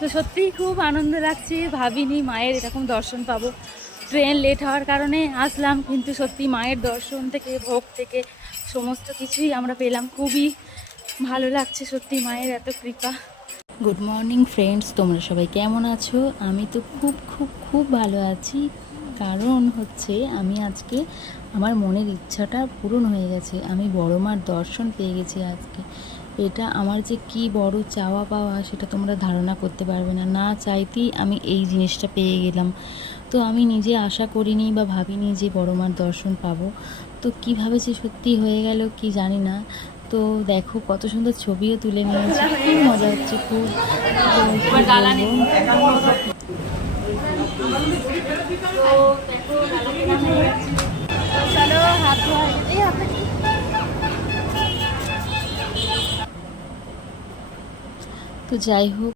তো সত্যিই খুব আনন্দ লাগছে, ভাবিনি মায়ের এরকম দর্শন পাবো। ট্রেন লেট হওয়ার কারণে আসলাম, কিন্তু সত্যি মায়ের দর্শন থেকে ভোগ থেকে সমস্ত কিছুই আমরা পেলাম। খুবই ভালো লাগছে, সত্যি মায়ের এত কৃপা। গুড মর্নিং ফ্রেন্ডস, তোমরা সবাই কেমন আছো? আমি তো খুব খুব খুব ভালো আছি। কারণ হচ্ছে আমি আজকে আমার মনের ইচ্ছাটা পূরণ হয়ে গেছে। আমি বড় মার দর্শন পেয়ে গেছি আজকে। এটা আমার যে কি বড় চাওয়া পাওয়া সেটা তোমরা ধারণা করতে পারবে না। না চাইতেই আমি এই জিনিসটা পেয়ে গেলাম। তো আমি নিজে আশা করিনি বা ভাবিনি যে বড় মার দর্শন পাবো। তো কীভাবে যে সত্যি হয়ে গেল কি জানি না। তো দেখো কত সুন্দর ছবিও তুলে নিয়েছি, খুব মজা হচ্ছে, খুব। তো যাই হোক,